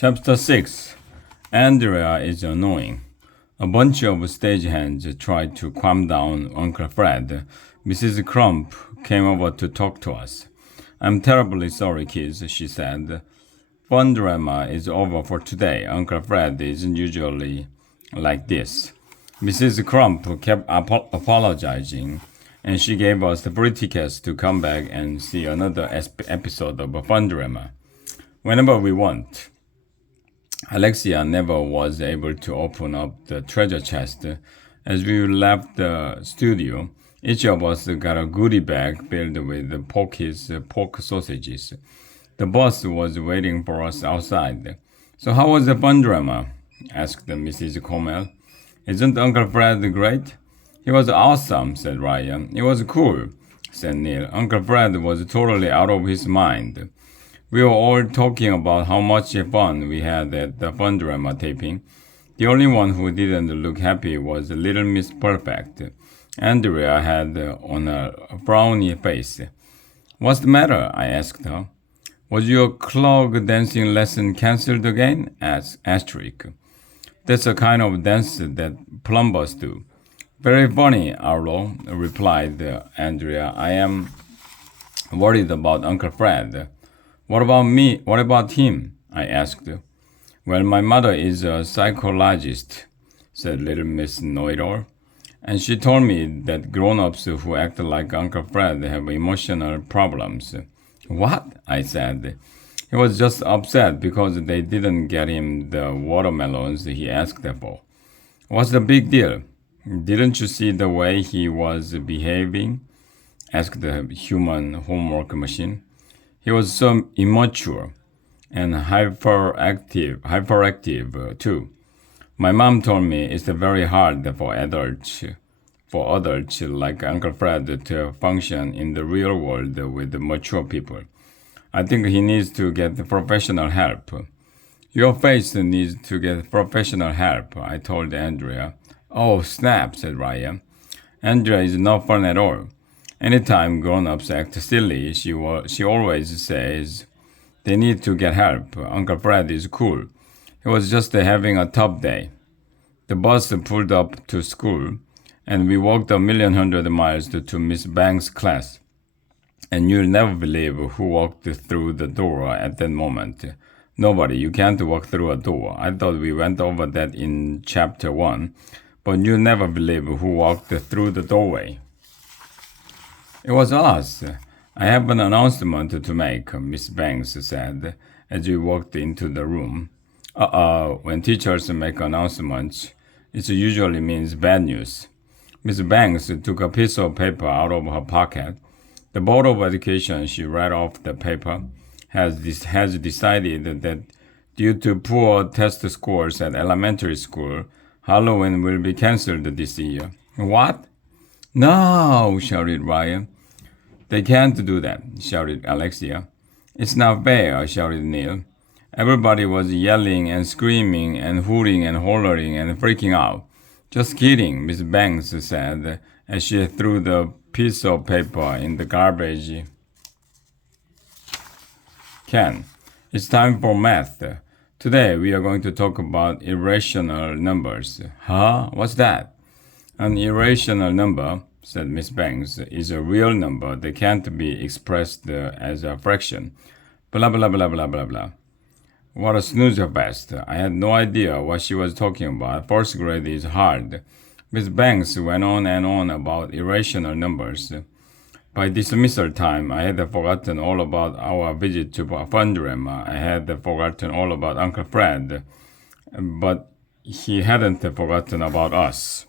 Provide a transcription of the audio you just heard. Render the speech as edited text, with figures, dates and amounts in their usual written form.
Chapter 6. Andrea is annoying. A bunch of stagehands tried to calm down Uncle Fred. Mrs. Crump came over to talk to us. I'm terribly sorry, kids, she said. Fun drama is over for today. Uncle Fred isn't usually like this. Mrs. Crump kept apologizing, and she gave us the free tickets to come back and see another episode of a fun drama whenever we want. Alexia never was able to open up the treasure chest. As we left the studio, each of us got a goodie bag filled with Pokey's pork sausages. The bus was waiting for us outside. So how was the fun drama? Asked Mrs. Comel. Isn't Uncle Fred great? He was awesome, said Ryan. It was cool, said Neil. Uncle Fred was totally out of his mind. We were all talking about how much fun we had at the fun drama taping. The only one who didn't look happy was Little Miss Perfect. Andrea had on a frowny face. What's the matter? I asked her. Was your clog dancing lesson cancelled again? Asked Asterisk. That's a kind of dance that plumbers do. Very funny, Arlo, replied Andrea. I am worried about Uncle Fred. What about me? What about him? I asked. Well, my mother is a psychologist, said Little Miss Know-it-all, and she told me that grown-ups who act like Uncle Fred have emotional problems. What? I said. He was just upset because they didn't get him the watermelons he asked for. What's the big deal? Didn't you see the way he was behaving? Asked the human homework machine. He was so immature and hyperactive too. My mom told me it's very hard for adults like Uncle Fred to function in the real world with mature people. I think he needs to get professional help. Your face needs to get professional help, I told Andrea. Oh, snap, said Ryan. Andrea is no fun at all. Anytime grown-ups act silly, she always says they need to get help. Uncle Fred is cool. He was just having a tough day. The bus pulled up to school, and we walked 1,100,000 miles to Miss Banks' class. And you'll never believe who walked through the door at that moment. Nobody. You can't walk through a door. I thought we went over that in chapter 1, but you'll never believe who walked through the doorway. It was us. I have an announcement to make, Miss Banks said as we walked into the room. When teachers make announcements, it usually means bad news. Miss Banks took a piece of paper out of her pocket. The Board of Education, she read off the paper, has decided that due to poor test scores at elementary school, Halloween will be cancelled this year. What? No, shouted Ryan. They can't do that, shouted Alexia. It's not fair, shouted Neil. Everybody was yelling and screaming and hooting and hollering and freaking out. Just kidding, Miss Banks said as she threw the piece of paper in the garbage can. It's time for math. Today we are going to talk about irrational numbers. Huh? What's that? An irrational number, said Miss Banks, is a real number that can't be expressed as a fraction. Blah, blah, blah, blah, blah, blah. What a snoozer fest. I had no idea what she was talking about. First grade is hard. Miss Banks went on and on about irrational numbers. By dismissal time, I had forgotten all about our visit to fun drama. I had forgotten all about Uncle Fred, but he hadn't forgotten about us.